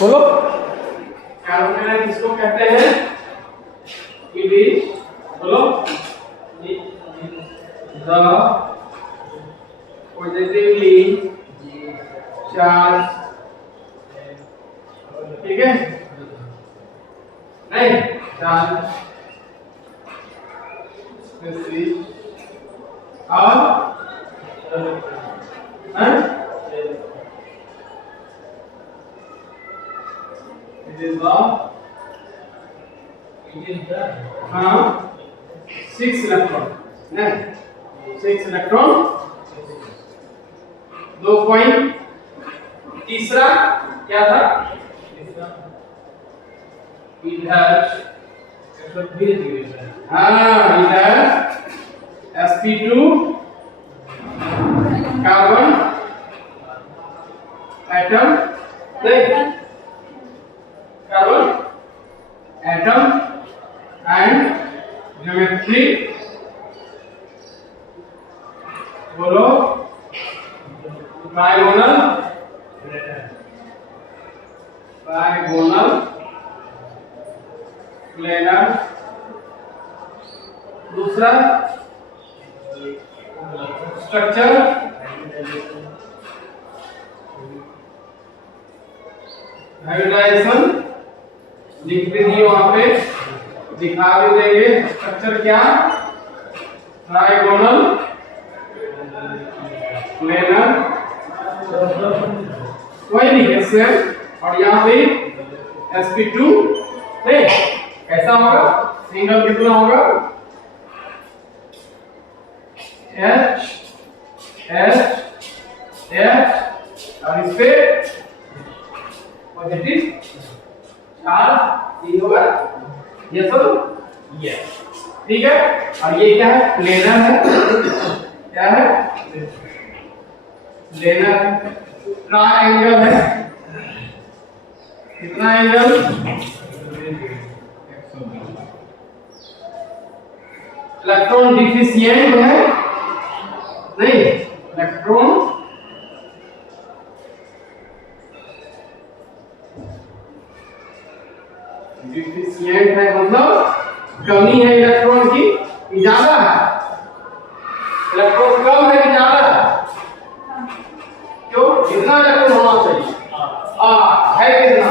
बोलो कार्बोनाइल किसको कहते हैं? इट इज बोलो द पॉजिटिवली चार्ज, ठीक है नहीं चार्ज और it is the 6 इलेक्ट्रॉन ना 6 इलेक्ट्रॉन 2 पॉइंट। तीसरा क्या था? it has it has sp2 carbon atom, carbon atom and geometry, बोलो ट्राइगोनल, ट्राइगोनल प्लेनर। दूसरा स्ट्रक्चर हाइब्रिडाइजेशन लिख भी दिए वहां पे, दिखा भी देंगे। स्ट्रक्चर क्या? ट्राइगोनल प्लेनर, कोई नहीं है सेम। और यहाँ पे sp2 कैसा होगा? सिंगल कितना होगा? H और इस पे पॉजिटिव चार्ज ये होगा, ये सब ये ठीक है। और ये क्या है? प्लेनर है। क्या है? प्लेनर। ट्रायंगल है। कितना एंगल? इलेक्ट्रॉन डिफिशिएंट है नहीं, इलेक्ट्रॉन डिफिशिएंट है मतलब कमी है इलेक्ट्रॉन की, ज्यादा है। इलेक्ट्रॉन कम है कि ज्यादा है? क्यों? कितना इलेक्ट्रॉन होना चाहिए? है कितना?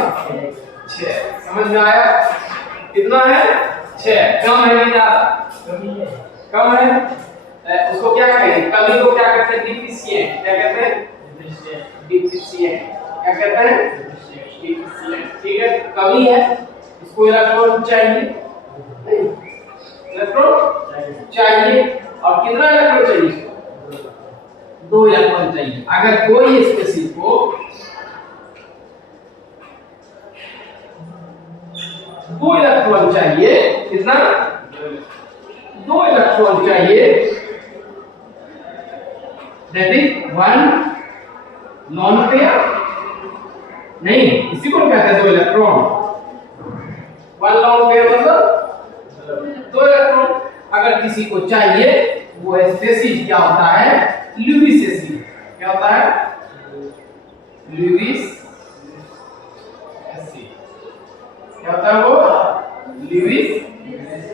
6। समझ में आया? कितना है? 6। कम है कि ज्यादा? कम है। उसको क्या कहेंगे? कमी को क्या कहते हैं? डिफिशिएंट। क्या कहते हैं? डिफिशिएंट। क्या कहते हैं? डिफिशिएंट। ठीक है, कमी है, इसको इलेक्ट्रॉन चाहिए नहीं, इलेक्ट्रॉन चाहिए। और कितना इलेक्ट्रॉन चाहिए इसको? 2 इलेक्ट्रॉन चाहिए। अगर कोई स्पेसिस को 2 इलेक्ट्रॉन चाहिए, कितना? 2 इलेक्ट्रॉन चाहिए, दैट इज 1 नॉन पेयर नहीं, इसी को कहते हैं 2 इलेक्ट्रॉन। 1 नॉन पेयर मतलब 2 इलेक्ट्रॉन। अगर किसी को चाहिए वो स्पेसिस क्या होता है? Lewis acid. क्या होता है? Lewis acid. क्या होता है वो? Lewis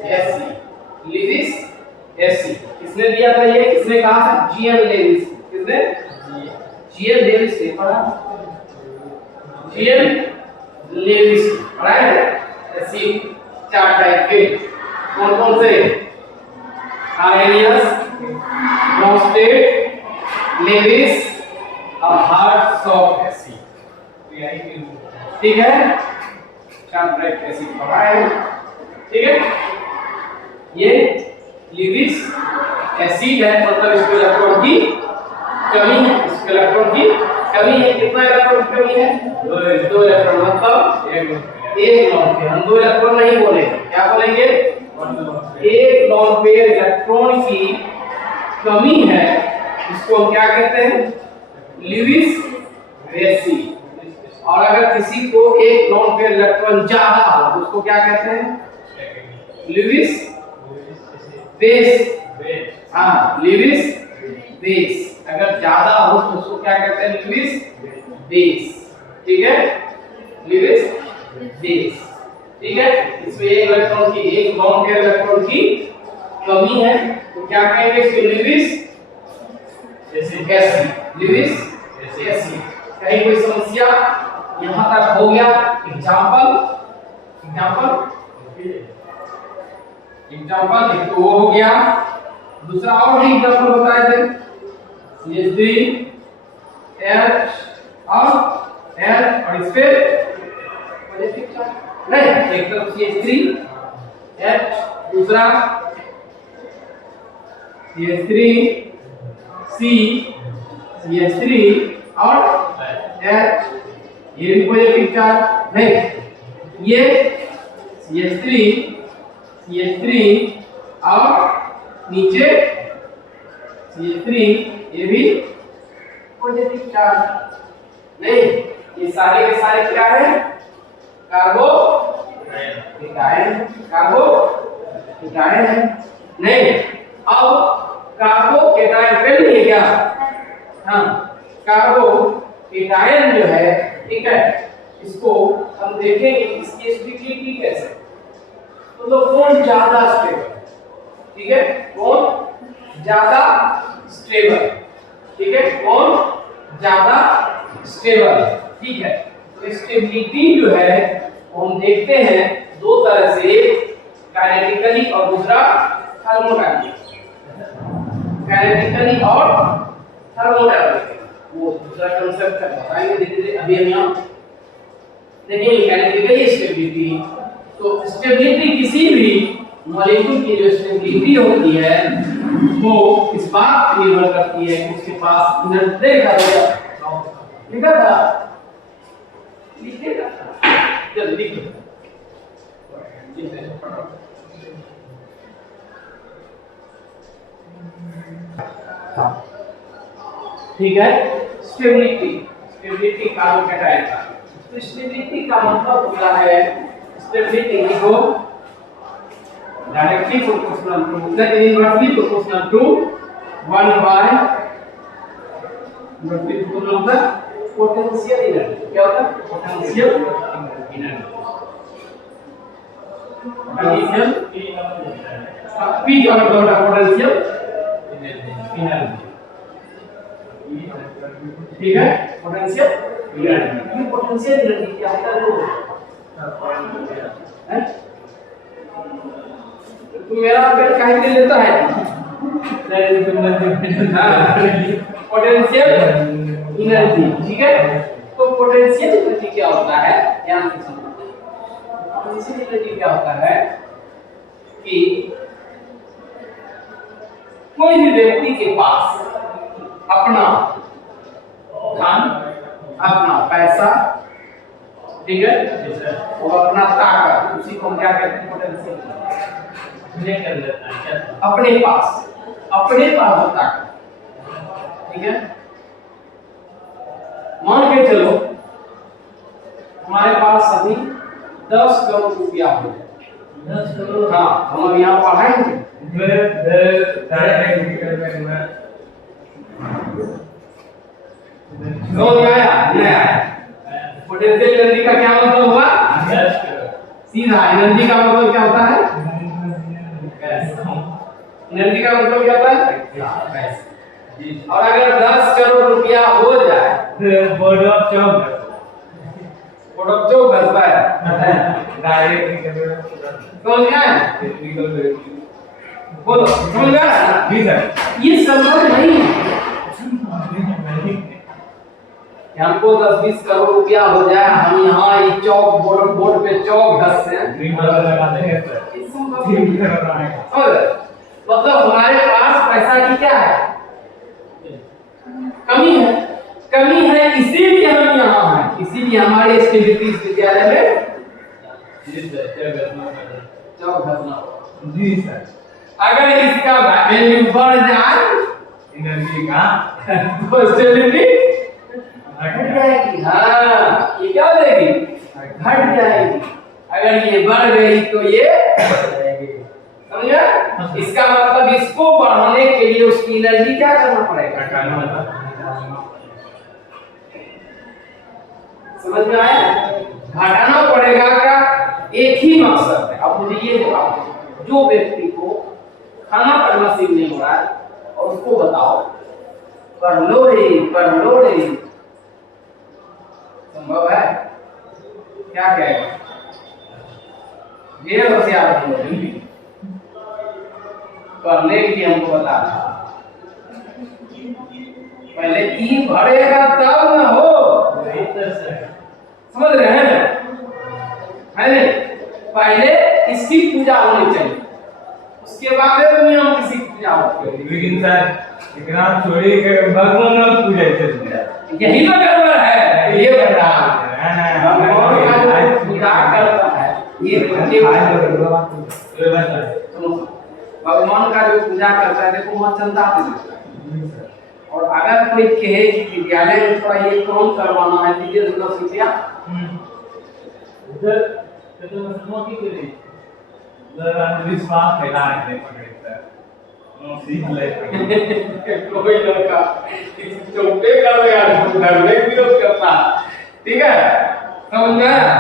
acid. लुईस एसिड किसने दिया था? ये किसने कहा था? GN Lewis. किसने? जीएन लेविस ने पढ़ा। जीएन लेविस पढ़ा है। एसिड 4 टाइप के, कौन कौन से? आर्हेनियस, ब्रोंस्टेड, लेविस और हार्ट्सऑफ एसिड। ठीक है, 4 टाइप के एसिड पढ़ा है। ठीक है, ये लेविस एसिड है मतलब इसको इलेक्ट्रॉन की कमी है। इसके इलेक्ट्रॉन की कमी है। कितना इलेक्ट्रॉन की कमी है? 2 इलेक्ट्रॉन मतलब 1 लॉन पेयर। हम 2 इलेक्ट्रॉन नहीं बोलेंगे, क्या बोलेंगे? 1 लॉन पेयर इलेक्ट्रॉन की कमी है, इसको हम क्या कहते हैं? Lewis acid. और अगर किसी को 1 लॉन पेयर इलेक्ट्रॉन ज्यादा हो तो उसको क्या कहते हैं? Lewis base. हाँ, लुईस बेस। अगर ज्यादा हो तो उसको क्या कहते हैं? Lewis base. ठीक है, Lewis this, ठीक है। इसमें एक बॉन्ड के इलेक्ट्रॉन की कमी है, तो क्या कहेंगे इसको? Lewis acid, Lewis acid. कहीं कोई समस्या यहाँ तक हो गया? एग्जांपल एक तो वो हो गया, दूसरा और भी एग्जांपल बताए थे। CH3 H और इस पे नहीं, एक तरफ CH3 H, दूसरा CH3 C CH3 और H, ये भी पॉजिटिव चार्ज नहीं, ये CH3 और नीचे CH3, ये भी पॉजिटिव चार्ज नहीं। ये सारे के सारे क्या है? कार्बोकेटायन है नहीं। अब कार्बोकेटायन फेल नहीं है क्या? हाँ, कार्बोकेटायन जो है, ठीक है, इसको हम देखेंगे इसकी स्टेबिलिटी कैसे। तो कौन ज्यादा स्टेबल, ठीक है, कौन ज्यादा स्टेबल, ठीक है, कौन ज्यादा स्टेबल, ठीक है। तो स्टेबिलिटी जो है वो हम देखते हैं दो तरह से, काइनेटिकली और दूसरा थर्मोडायनामिकली। काइनेटिकली और थर्मोडायनामिकली वो दूसरा कांसेप्ट है, बताएंगे धीरे-धीरे। अभी हम यहाँ देखिए काइनेटिकली स्टेबिलिटी। तो स्टेबिलिटी किसी भी मॉलिक्यूल की जो स्टेबिलिटी होती है वो इस बात पर निर्भर करती है कि उसके पास एनर्जी लिखा था, लिखिएगा, चल लिख दो। ठीक है, स्टेबिलिटी कार्बोकेटायन का। तो स्टेबिलिटी का मतलब क्या है? स्टेबिलिटी लिखो डायरेक्टली प्रोपोर्शनल टू, नहीं inversely proportional to 1 by inversely proportional potential energy. क्या होता है? Potential energy. पोटेंशियल पी का मतलब होता है पोटेंशियल एनर्जी, ठीक है, पोटेंशियल एनर्जी। ये पोटेंशियल एनर्जी क्या होता है? तो मेरा पेट काहे के लेता है? पोटेंशियल एनर्जी, ठीक है। तो पोटेंशियल एनर्जी क्या होता है? ध्यान से सुनो। पोटेंशियल एनर्जी क्या होता है कि कोई भी व्यक्ति के पास अपना धन, अपना पैसा, ठीक है, वो अपना ताकत, उसी को हम क्या कहते हैं? पोटेंशियल लेकर लेता है अपने पास होता है, ठीक है। मान के चलो हमारे पास अभी 10 करोड़ रुपया हो, 10 करोड़, हाँ, हम अब यहाँ पढ़ाएंगे। पोटेंशियल एनर्जी का क्या मतलब हुआ? सीधा एनर्जी का मतलब क्या होता है? एनर्जी का मतलब क्या होता है? और अगर 10 करोड़ रुपया हो जाए बोर्ड ऑफ चौक घसता है डायरेक्ट, समझ गए? बोलो, समझ गए? जी सर। ये संभव नहीं कि हमको 10-20 करोड़ रुपया हो जाए, हम यहाँ ये चौक बोर्ड पे चौक घसते हैं। मतलब हमारे पास पैसा की क्या है? कमी है, इसीलिए हम यहाँ हैं, इसीलिए हमारे स्टेबिलिटी विद्यालय में चौक घसना। जी सर। अगर इसका वैल्यू बढ़ जाए एनर्जी का तो स्टेबिलिटी घट जाएगी। हाँ, ये क्या हो जाएगी? घट जाएगी। अगर ये बढ़ गई तो ये समझा? इसका मतलब इसको बढ़ाने के लिए उसकी एनर्जी क्या करना पड़ेगा? समझ में आया? घटाना पड़ेगा क्या, एक ही मकसद है। अब मुझे ये बताओ, जो व्यक्ति को खाना पढ़ना सीख नहीं हो रहा है और उसको बताओ पढ़ लो रे, संभव है? क्या कहेगा? ये होशियार आदमी पढ़ने के लिए हमको बता रहा, पहले ई भरेगा तब न हो, समझ रहे हैं? है नहीं? पहले इसकी पूजा होनी चाहिए, उसके बाद दुनिया में किसी की पूजा होती है। लेकिन सर इतना थोड़ी के भगवान ने पूजा करते, यही तो गड़बड़ है। ये बता भगवान का जो पूजा करता है, ये भगवान का जो पूजा करता है, देखो वहाँ चंदा देता है। और अगर कोई कहे कि विद्यालय में थोड़ा ये काम करवाना है, दीजिए 10 रुपया, उधर तो समझ की करे जरा विश्वास फैला है पकड़ता है सीख ले कोई लड़का चौटे कर देगा, घर में विरोध करता, ठीक है? समझ में आया?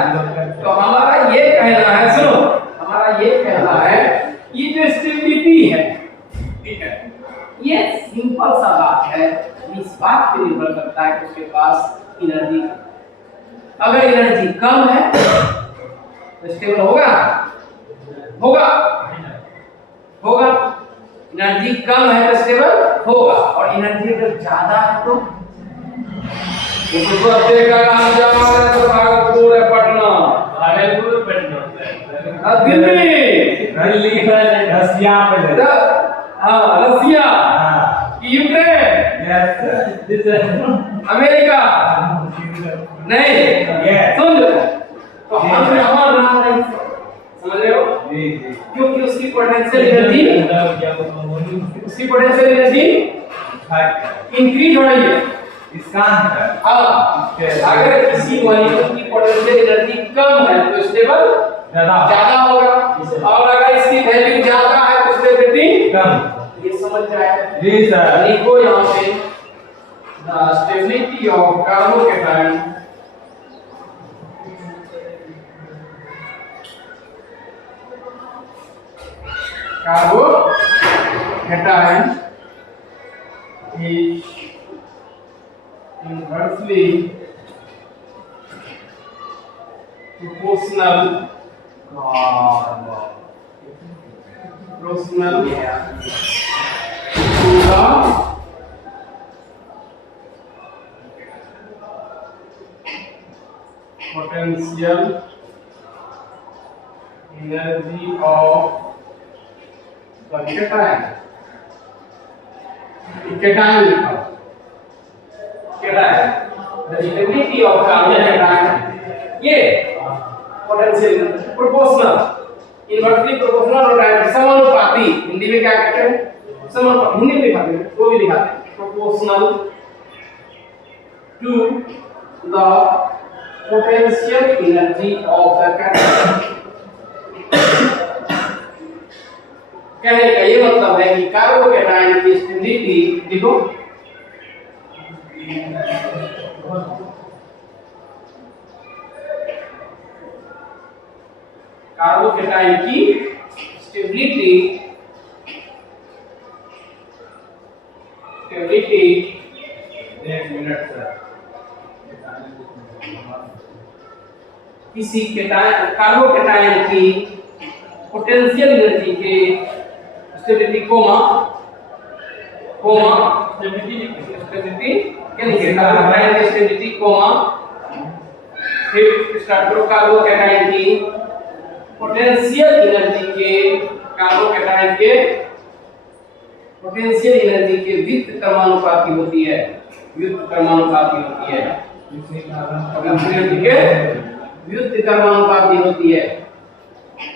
तो हमारा ये कहना है, सुनो, हमारा ये कहना है, ये जो स्टेबिलिटी है, ठीक है, ये सिंपल सा बात है, इस बात पे निर्भर करता है कि उसके पास एनर्जी, अगर एनर्जी कम है तो स्टेबल होगा, एनर्जी कम है तो स्टेबल होगा, और एनर्जी अगर ज्यादा है तो भागलपुर है, पटना, दिल्ली, रसिया पे रसिया, यूक्रेन, अमेरिका, नहीं, सुन लो, तो हम हमारा समझ रहे हो? क्योंकि उसकी पोटेंशियल एनर्जी इंक्रीज हो रही है। इसका अगर किसी मॉलिक्यूल की पोटेंशियल एनर्जी कम है तो स्टेबल ज्यादा होगा, और अगर इसकी वैल्यू ज्यादा है तो स्टेबिलिटी कम। ये समझ जाए? जी सर। लिखो यहाँ पे, the stability of carbocation is inversely proportional to the potential energy of the cation, the stability of carbon cation, ये पोटेंशियल प्रोपोर्शनल, इनवर्सली प्रोपोर्शनल और डायरेक्ट समानुपाती, हिंदी में क्या कहते हैं? समानुपाती, हिंदी में लिखाते हैं, वो भी लिखाते हैं, proportional to the potential energy of the cation. कहने का ये मतलब है कि कार्बोकैटायन की स्टेबिलिटी, देखो कार्बोकैटायन की स्टेबिलिटी एक मिनट सर, किसी कार्बोकैटायन की पोटेंशियल एनर्जी के स्टेबिलिटी कार्बोकैटायन की स्टेबिलिटी फिर स्टार्ट करो, कार्बोकैटायन की पोटेंशियल एनर्जी के पोटेंशियल एनर्जी के व्युत्त क्रमानुपाती होती है, व्युत्त क्रमानुपाती होती है,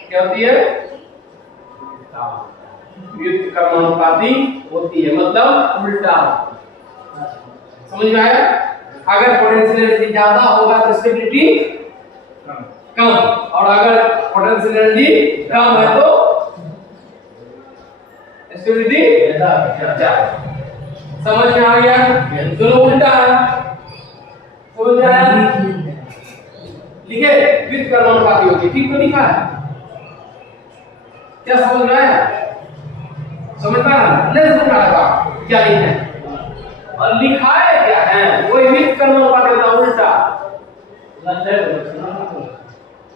क्या होती है? व्युत्त क्रमानुपाती होती है, मतलब उल्टा। समझ में आया? अगर पोटेंशियल एनर्जी ज्यादा होगा तो स्टेबिलिटी कम, और अगर पोटेंशियल एनर्जी कम है तो स्टेबिलिटी ज्यादा। समझ में आ गया? दोनों उल्टा है, समझ में आया? लिखे विद कर्मानुपाती होती है। ठीक तो लिखा है, क्या समझ में आया? समझ में आया? नहीं समझ में आया क्या लिखा है और लिखा है क्या है? वही विद कर्मानुपाती होता है, उल्टा।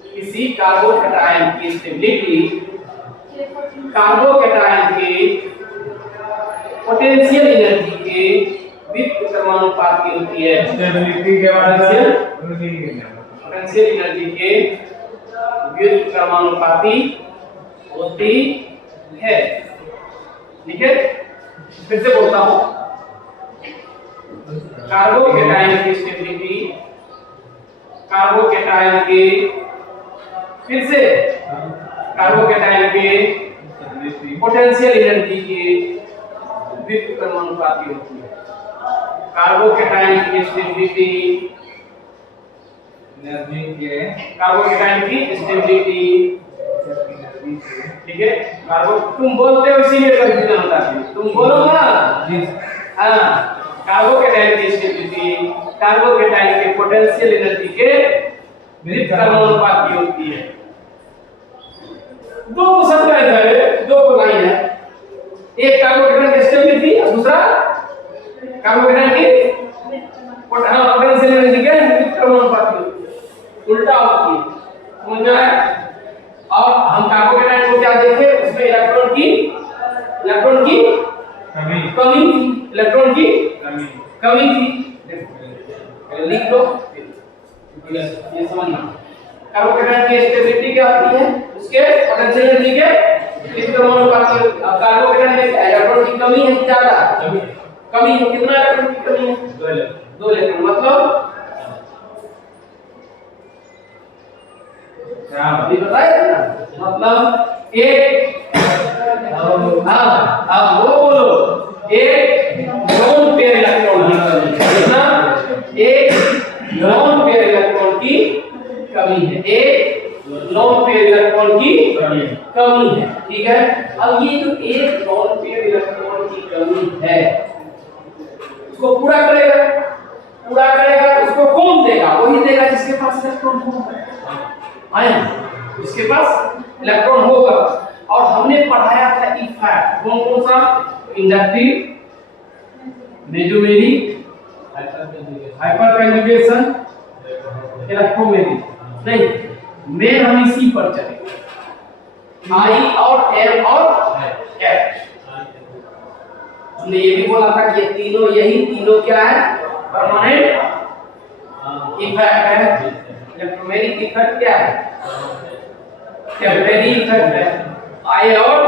किसी कार्बोकैटायन की स्टेबिलिटी कार्बोकैटायन के पोटेंशियल एनर्जी के विद कर्मानुपाती होती है। स्टेबिलिटी के बारे में पोटेंशियल एनर्जी के विद कर्मानुपाती होती है। ठीक है, फिर से बोलता हूं, कार्बोकैटायन की स्टेबिलिटी कार्बोकैटायन के, फिर से कार्बोकैटायन के पोटेंशियल एनर्जी के विद कर्मानुपाती होती है। कार्बोकैटायन की स्टेबिलिटी एनर्जी के कार्बोकैटायन की स्टेबिलिटी, ठीक है। कार्बो तुम बोलते हो इसीलिए कंफ्यूजन होता है, तुम बोलो ना। हाँ, कार्बोकैटायन की स्टेबिलिटी कार्बोकैटायन के पोटेंशियल एनर्जी के विद कर्मानुपाती होती है। दो क्वेश्चन का इधर है, दो को लाइन है, एक कार्बोकैटायन की स्टेबिलिटी और दूसरा कार्बोकैटायन की पोटेंशियल एनर्जी के विद कर्मानुपाती होती है, उल्टा होती है। समझ में आया? और हम कार्बोकैटायन को क्या देखे, उसमें इलेक्ट्रॉन की कमी थी, इलेक्ट्रॉन की कमी थी। लिख लो, ये समझना। कार्बोकैटायन की स्टेबिलिटी क्या होती है, उसके पोटेंशियल एनर्जी के विद कर्मानुपाती। कार्बोकैटायन में इलेक्ट्रॉन की कमी है, ज्यादा कमी है, कितना इलेक्ट्रॉन की कमी है? 2 इलेक्ट्रॉन। मतलब अभी बताया ना, मतलब एक, हाँ अब वो बोलो, एक लोन पेयर इलेक्ट्रॉन की कमी है, कितना? एक लोन पेयर इलेक्ट्रॉन की कमी है, एक लोन पेयर इलेक्ट्रॉन की कमी है। ठीक है, अब ये जो एक लोन पेयर इलेक्ट्रॉन की कमी है, उसको पूरा करेगा तो उसको कौन देगा? वही देगा जिसके पास इलेक्ट्रॉन होगा, आयन, जिसके पास इलेक्ट्रॉन होगा। और हमने पढ़ाया था इफेक्ट, कौन सा? Inductive, mesomeric, hyperconjugation, electromeric. नहीं, मैं हम इसी पर चले, आई और एम और एच। हमने ये भी बोला था कि ये तीनों, यही तीनों क्या है? परमानेंट इफेक्ट है। इलेक्ट्रोमेरिक इफेक्ट क्या है? टेम्परेरी इफेक्ट है, आए और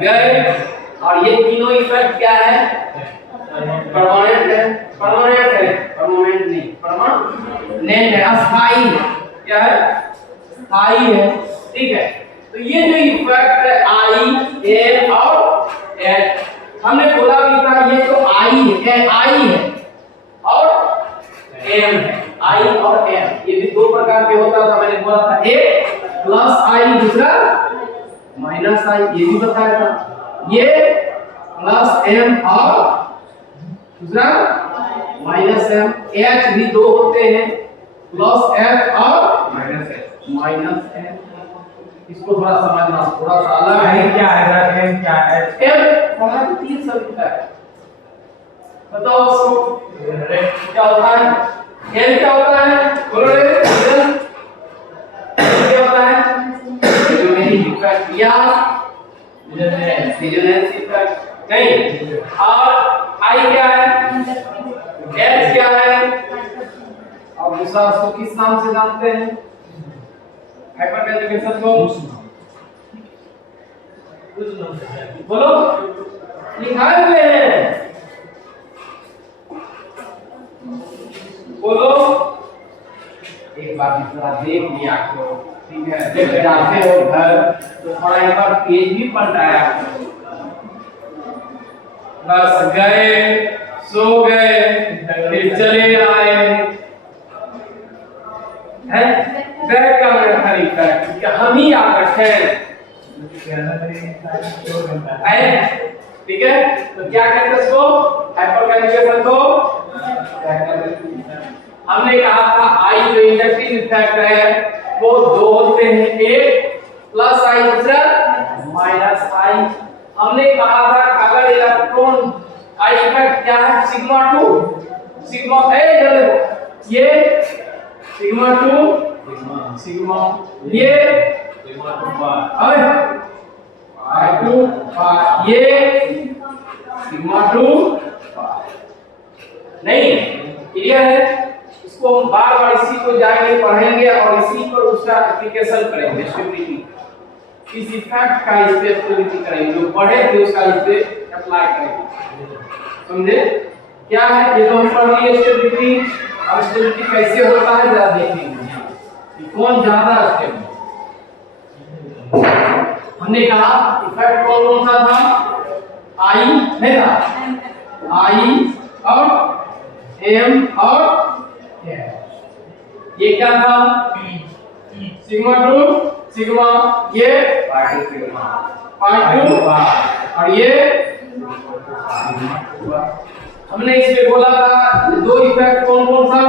गए। और ये तीनों इफेक्ट क्या है? परमानेंट है। परमानेंट नहीं, परमानेंट है, अस्थाई है। क्या है? स्थायी है। ठीक है, तो ये जो इफेक्ट है आई, एम और एच, हमने बोला भी था ये तो आई है और एम है। आई और एम ये भी दो प्रकार के होता था, मैंने बोला था, एक प्लस आई, दूसरा माइनस आई, ये भी बताया था। ये प्लस एम और दूसरा माइनस एम। एच भी दो होते हैं, प्लस एच और माइनस एम। इसको थोड़ा समझना, थोड़ा सा अलग है। क्या है? एम क्या है? एम पढ़ा तो 3 शब्द है, बताओ उसको क्या होता है? एम क्या होता है? बोलो रे, क्या होता है? जो मेरी इफेक्ट या रेजोनेंस इफेक्ट नहीं। और आई क्या है? एच क्या है? और दूसरा उसको किस नाम से जानते हैं? हाइपरकंजुगेशन को बोलो, लिखाए हुए हैं, बोलो। एक बार थोड़ा देख लिया करो, ठीक है? जब जाते हो घर तो थोड़ा एक बार पेज भी पलटाया करो। बस गए, सो गए, फिर चले आए, हैं? गए का मेरा तरीका है क्योंकि हम ही आ रखे हैं, ठीक है? तो क्या कहते हैं इसको? हाइपरकंजुगेशन को हमने कहा था आई जो इंडक्टिव इफेक्ट है वो दो होते हैं, एक प्लस आई दूसरा माइनस आई। हमने कहा था अगर इलेक्ट्रॉन आई का क्या है सिग्मा 2 सिग्मा ये सिग्मा 2 सिग्मा ये सिग्मा 2 अरे आई 2 ये सिग्मा 2 नहीं क्लियर है। इसको हम बार-बार इसी को जाएंगे पढ़ेंगे और इसी पर उसका एप्लीकेशन करेंगे स्टेबिलिटी, इस इफेक्ट का इस पे स्टेबिलिटी करेंगे, जो पढ़े थे उसका इस पे अप्लाई करेंगे। समझे क्या है ये तो हम पढ़ लिए स्टेबिलिटी। अब स्टेबिलिटी कैसे होता है जरा देखेंगे कि कौन ज्यादा स्टेबल। हमने कहा इफेक्ट कौन सा था आई नहीं था आई और एम और ये क्या था सिग्मा 2 सिग्मा ये पाई 2 और ये हमने इसमें बोला था दो इफेक्ट कौन कौन सा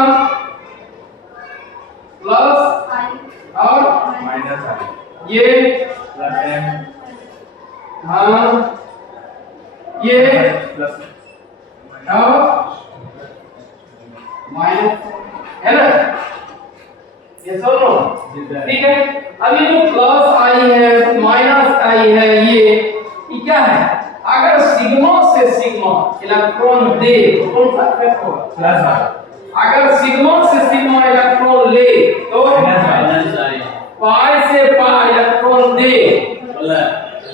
प्लस और माइनस आई ये प्लस एम हाँ ये प्लस और माइनस है ना ये सुनो ठीक है। अभी जो प्लस आई है माइनस आई है ये क्या है अगर सिग्मा से सिग्मा इलेक्ट्रॉन दे तो कौन सा इफेक्ट होगा प्लस अगर सिग्मा से सिग्मा इलेक्ट्रॉन ले तो माइनस आई पाई से पाई इलेक्ट्रॉन दे प्लस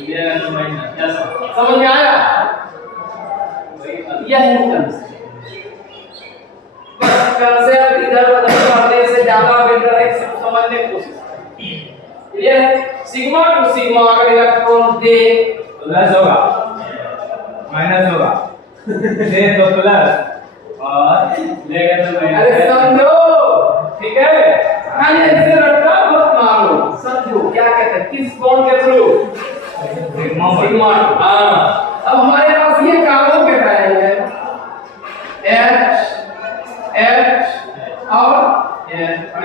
ये तो माइनस क्या समझ में आया यही कंसेप्ट इधर उधर पढ़ने से ज्यादा बेटर है सब समझने की कोशिश क्लियर है। सिग्मा टू सिग्मा अगर इलेक्ट्रॉन दे प्लस होगा माइनस होगा दे तो प्लस और लेगा तो अरे माइनस। समझो ठीक है खाली ऐसे रट्टा मत मारो समझो क्या कहते हैं किस बॉन्ड के थ्रू सिग्मा हाँ। अब हमारे पास ये कार्बन के पैर है H और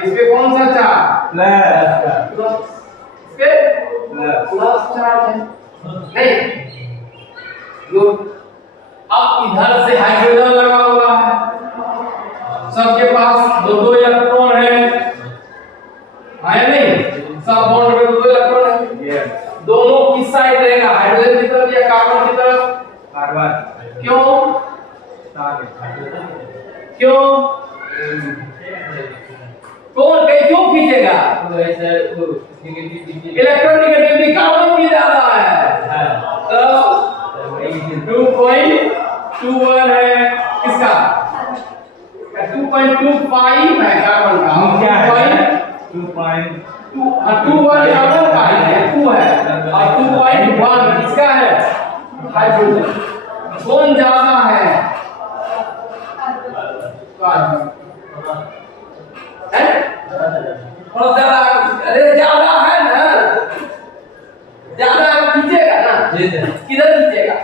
इस पे कौन सा चार्ज प्लस इस पे प्लस चार्ज है नहीं गुड। अब इधर से हाइड्रोजन लगा हुआ है सबके पास दो दो इलेक्ट्रॉन है नहीं सब बॉन्ड में दो इलेक्ट्रॉन है दोनों किस साइड रहेगा हाइड्रोजन की तरफ या कार्बन की तरफ कार्बन क्यों क्यों कौन क्यों खींचेगा इलेक्ट्रॉन नेगेटिविटी कार्बन की ज्यादा है तो 2.21 है किसका 2.25 है कार्बन का क्या है 2.2 कार्बन का है 2 है और 2.1 किसका है हाइड्रोजन। कौन ज्यादा है और ज्यादा अरे ज्यादा है ना ज्यादा खींचेगा ना किधर खींचेगा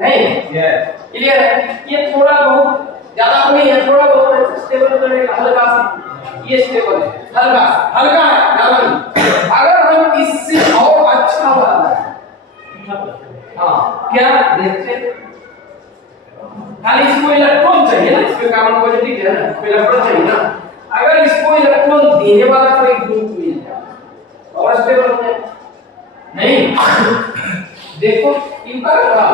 नहीं क्लियर है। ये थोड़ा बहुत ज्यादा नहीं है थोड़ा बहुत स्टेबल करेगा हल्का सा ये स्टेबल है हल्का हल्का है ज्यादा नहीं। अगर हम इससे और अच्छा वाला हाँ क्या देखते हैं खाली इसको इलेक्ट्रॉन चाहिए ना इसमें कार्बन पॉजिटिव है ना इसको इलेक्ट्रॉन चाहिए ना अगर इसको इलेक्ट्रॉन देने वाला कोई ग्रुप मिल जाए और स्टेबल हो जाए नहीं देखो ऊपर का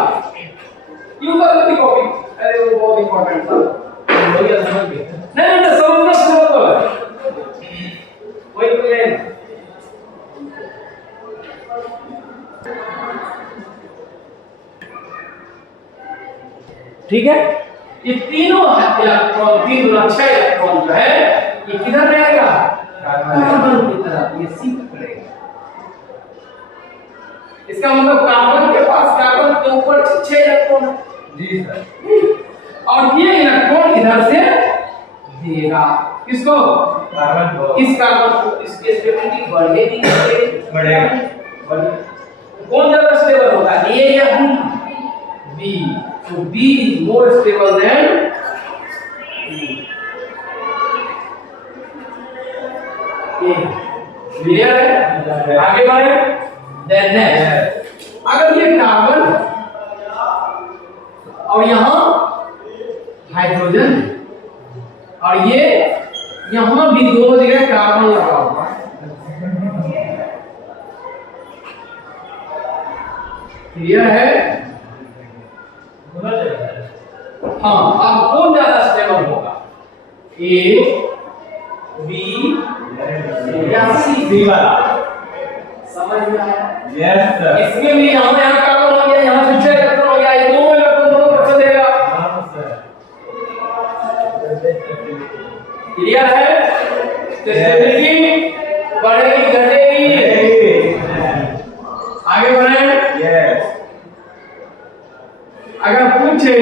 ऊपर की कॉपी अरे वो बहुत इंपॉर्टेंट था बढ़िया समझ गए नहीं नहीं समझना शुरू करो वही प्लेन ठीक है। ये तीनों इलेक्ट्रॉन 3 गुना 6 इलेक्ट्रॉन जो है ये किधर रहेगा कार्बन की तरफ ये शिफ्ट करेगा। इसका मतलब कार्बन के पास कार्बन के ऊपर 6 इलेक्ट्रॉन है जी सर और ये इलेक्ट्रॉन इधर से देगा किसको कार्बन को इस कार्बन को इसकी स्टेबिलिटी बढ़ेगी बढ़ेगा कौन ज्यादा स्टेबल होगा ए या B so B is more stable than E ए क्लियर है? आगे बढ़े। देन नेक्स्ट, अगर ये कार्बन और यहाँ हाइड्रोजन और ये यहाँ भी दोनों जगह कार्बन लगा हुआ है, क्लियर है? हाँ, अब कौन ज्यादा स्टेबल होगा, ए बी या सी वाला? समझ में आया? Yes sir. इसमें भी यहाँ कार्बन हो गया, यहाँ से 6 इलेक्ट्रॉन हो गया, ये दो इलेक्ट्रॉन दोनों तरफ से देगा। क्लियर है? स्टेबिलिटी बढ़ेगी घटेगी? आगे बढ़े। यस। अगर पूछे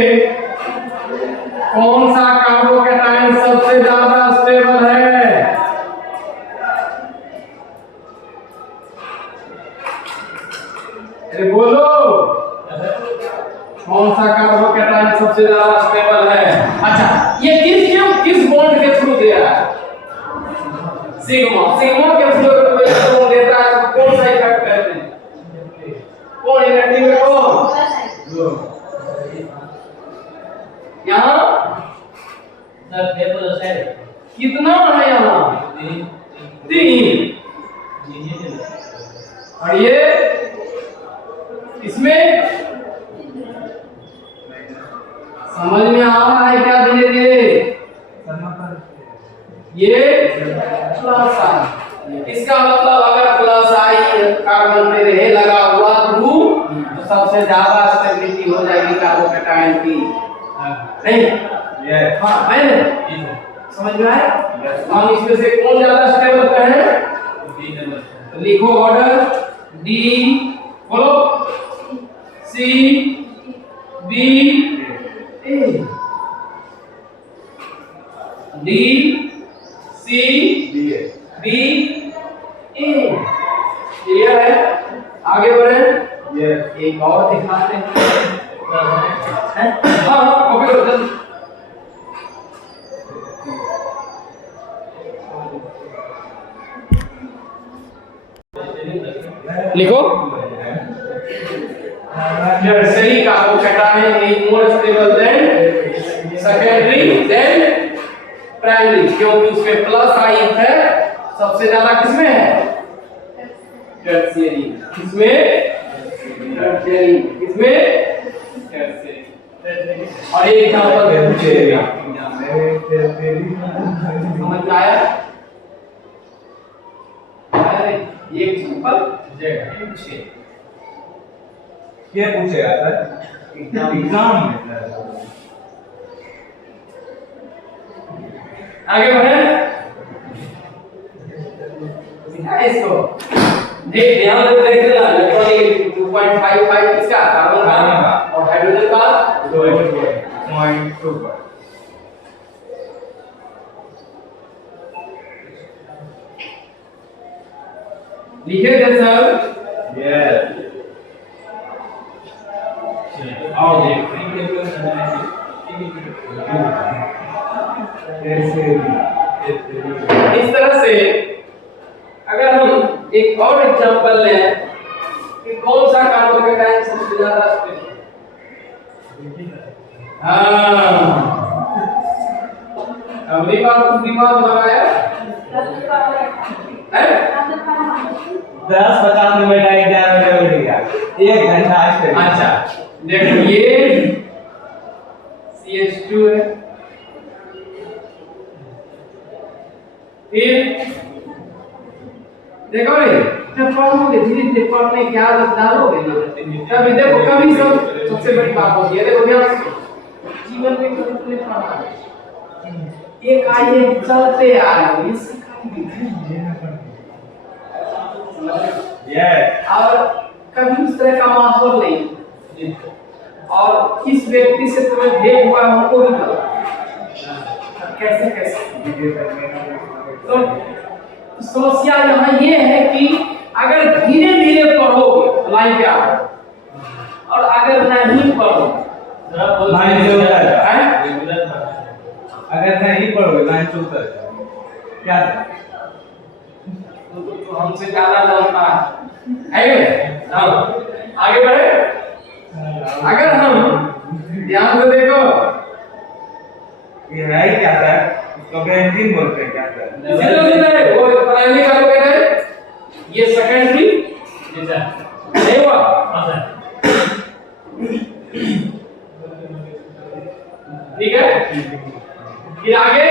कौन सा कार्बोकैटायन सबसे ज्यादा स्टेबल है, अरे बोलो, कौन सा कार्बोकैटायन सबसे ज्यादा स्टेबल है? अच्छा, ये किस बॉन्ड के थ्रू दे रहा है? सिग्मा के थ्रू बॉन्ड देता है तो कौन सा इफेक्ट करते हैं? कौन इफेक्टिव है? कौन यहाँ कितना है? यहाँ 3 और ये इसमें समझ में आ रहा है क्या? धीरे धीरे ये प्लस आई, इसका मतलब अगर प्लस आई कार्बन पे रहे लगा हुआ ग्रुप तो सबसे ज्यादा स्टेबिलिटी हो जाएगी कार्बोकैटायन की, नहीं? हाँ है ना? समझ में आया? हम इसमें से कौन ज्यादा स्टेबल पे है? लिखो ऑर्डर, डी बोलो, सी बी ए, डी सी बी ए। क्लियर है? आगे बढ़े। एक और दिखाते हैं। हाँ कॉपी करो जल्दी। लिखो, tertiary carbocation is more stable than secondary than primary, क्योंकि उसमें प्लस आई है। सबसे ज्यादा किसमें है? टर्शियरी। किसमें? टर्शियरी। किसमें? टर्शियरी। और एक एग्जांपल पूछेगा, समझ में आया? ये एग्जांपल पूछे, क्या पूछेगा सर? एग्जाम में सर। आगे बढ़े। इसको देख, ध्यान से देख लेना। इलेक्ट्रॉनिक 2.55 किसका? कार्बन का। और हाइड्रोजन का 2.2 पर। लिखे थे सर? यस। आओ देख, इस तरह से अगर हम एक और एग्जांपल लें कि कौन सा कार्बोकैटायन सबसे ज्यादा स्टेबल है। अगली बार तुम दिमाग लगाया है? 10-50 मिनट एग्जाम में लगेगा, 1 घंटा। अच्छा देखो, ये CH2 है, फिर देखो रे, जब पढ़ोगे धीरे धीरे पढ़ने की आदत डालोगे ना, तभी देखो कभी सबसे बड़ी बात होती है। देखो ध्यान से, जीवन में कभी पढ़ा एक आइए चलते आ रहे हैं, और कभी उस तरह का माहौल नहीं, और किस व्यक्ति से तुम्हें भेद हुआ हमको भी पता, कैसे तो समस्या यहाँ ये है कि अगर धीरे धीरे पढ़ोगे लाइन पे आओ, और अगर नहीं पढ़ोगे अगर नहीं पढ़ोगे लाइन से उतर क्या तो हमसे ज्यादा जानता है हम आगे बढ़े। अगर हम ध्यान से देखो ये है ही क्या सर, इसको बेंजीन बोलते हैं क्या सर? सीधे वो प्राइमरी कार्बोकेट है, ये सेकेंडरी जी सर। नहीं हुआ। हाँ सर। ठीक है, फिर आगे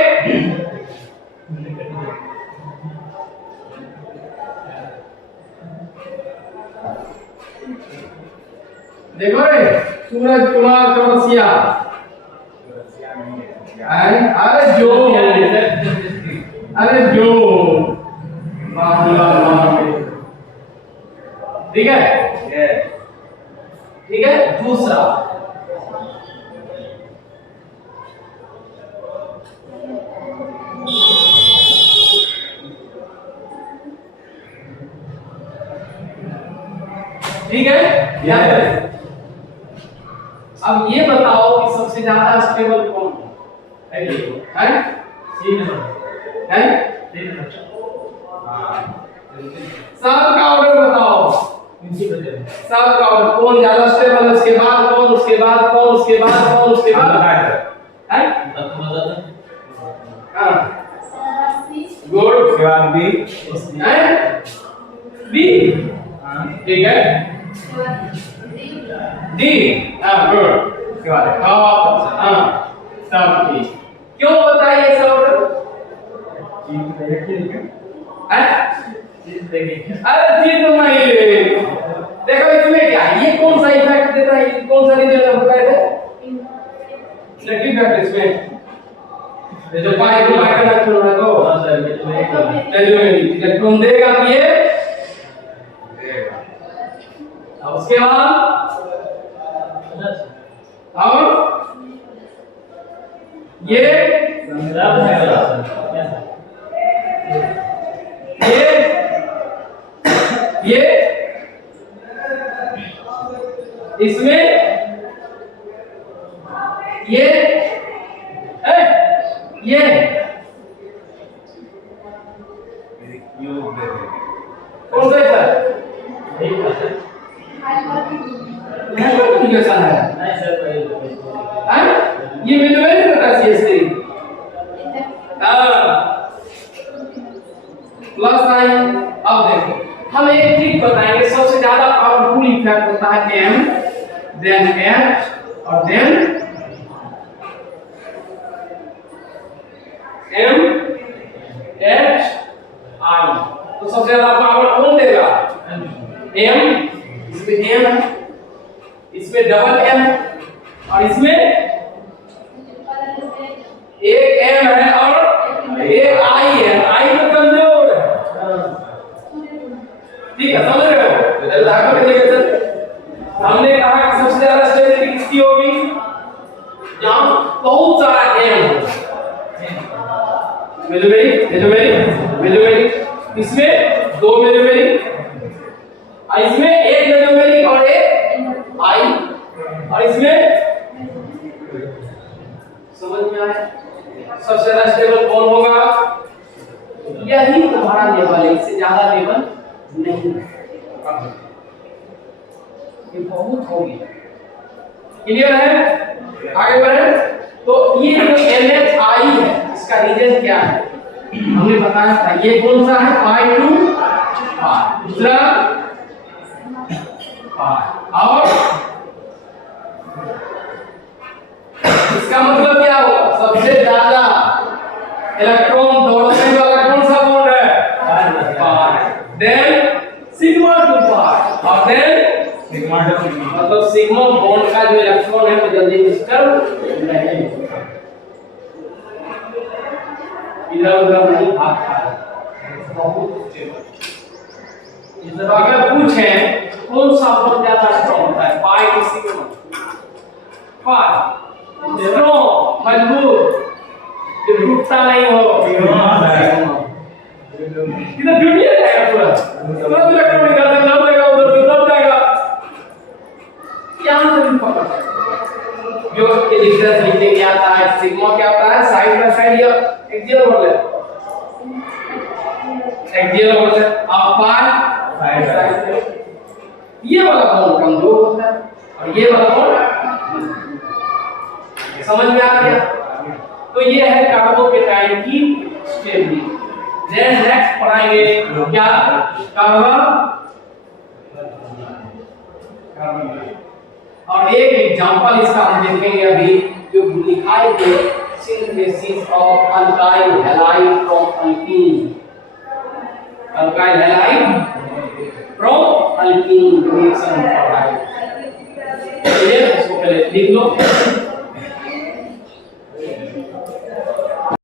देखो रे, सूरज कुमार चौरसिया, अरे जो ठीक है। ठीक है, दूसरा ठीक है। अब ये बताओ कि सबसे ज्यादा स्टेबल कौन है? है सब का ऑर्डर बताओ, सब का ऑर्डर कौन ज्यादा स्टेबल है, उसके बाद कौन, उसके बाद कौन, उसके बाद कौन, उसके बाद है गुड, उसके बाद बी है बी, ठीक है डी, गुड, उसके बाद सब ठीक। क्यों बताइए सब ऑर्डर? अरे जी तो मैं देखो इसमें क्या है, ये कौन सा इफेक्ट देता है, ये कौन सा रिजल्ट बताए थे? नेगेटिव इफेक्ट इसमें ये जो पाई को पाई का लक्षण है तो हां सर इलेक्ट्रॉन देगा तो ये देगा। अब उसके बाद और ये इसमें ये कौन सा है सर? कैसा है? ये मिलवे नहीं करता सीएस3 प्लस साइन। अब देखो हम एक ट्रिक बताएंगे, सबसे ज्यादा पावरफुल इफेक्ट होता है M देन H और देन M H I। तो सबसे ज्यादा पावर कौन देगा? M, इसमें M है, इसमें डबल M और इसमें एक M है और एक I है। I तो कमजोर है, ठीक है, समझ रहे हो? लागू करने के हमने कहा कि सबसे ज्यादा स्टेबिलिटी किसकी होगी? जहां बहुत सारा M हो। मिलोमेरी इसमें 2 मिलोमेरी, इसमें 1 मिलोमेरी और एक I, और इसमें समझ में आया? सबसे ज्यादा स्टेबल कौन होगा? यही तुम्हारा लेवल है, इससे ज्यादा लेवल नहीं है, ये बहुत होगी। क्लियर है? आगे बढ़े। तो ये जो NHI है, इसका रीजन क्या है? हमने बताया था, ये कौन सा है? पाई टू पाई, दूसरा पाई, और इसका मतलब क्या हुआ? सबसे ज्यादा इलेक्ट्रॉन दौड़ने वाला कौन सा बॉन्ड है? पाई, देन सिग्मा टू पाई, और देन सिग्मा टू सिग्मा, मतलब सिग्मा बॉन्ड का जो इलेक्ट्रॉन है वो जल्दी डिस्टर्ब नहीं होता, इधर उधर नहीं भागता है, बहुत स्टेबल। अगर पूछें कौन सा बॉन्ड ज्यादा स्ट्रांग होता है, पाई या सिग्मा? पाई स्ट्रांग, मजबूत, जो टूटता नहीं हो। इधर दुनिया जाएगा पूरा, सब इलेक्ट्रॉन इधर से दब जाएगा, उधर से दब जाएगा, यहाँ से भी पकड़ जो डिफरेंस लिखने के आता है। सिग्मा क्या होता है? साइड बाय साइड या एक्सियल ओवरलैप, एक्सियल होता है अपान साइड। ये वाला बॉन्ड कमजोर होता है और ये वाला बॉन्ड समझ में आ गया। तो ये है कार्बोकेटाइन की स्टेबिलिटी। नेक्स्ट पढ़ाएंगे क्या कार्बन। और एक एग्जांपल इसका हम देखेंगे अभी जो लिखा है कि synthesis of alkyl halide from alkyne. Alkyl halide from alkyne reaction पढ़ाएंगे। इसको पहले लिख लो।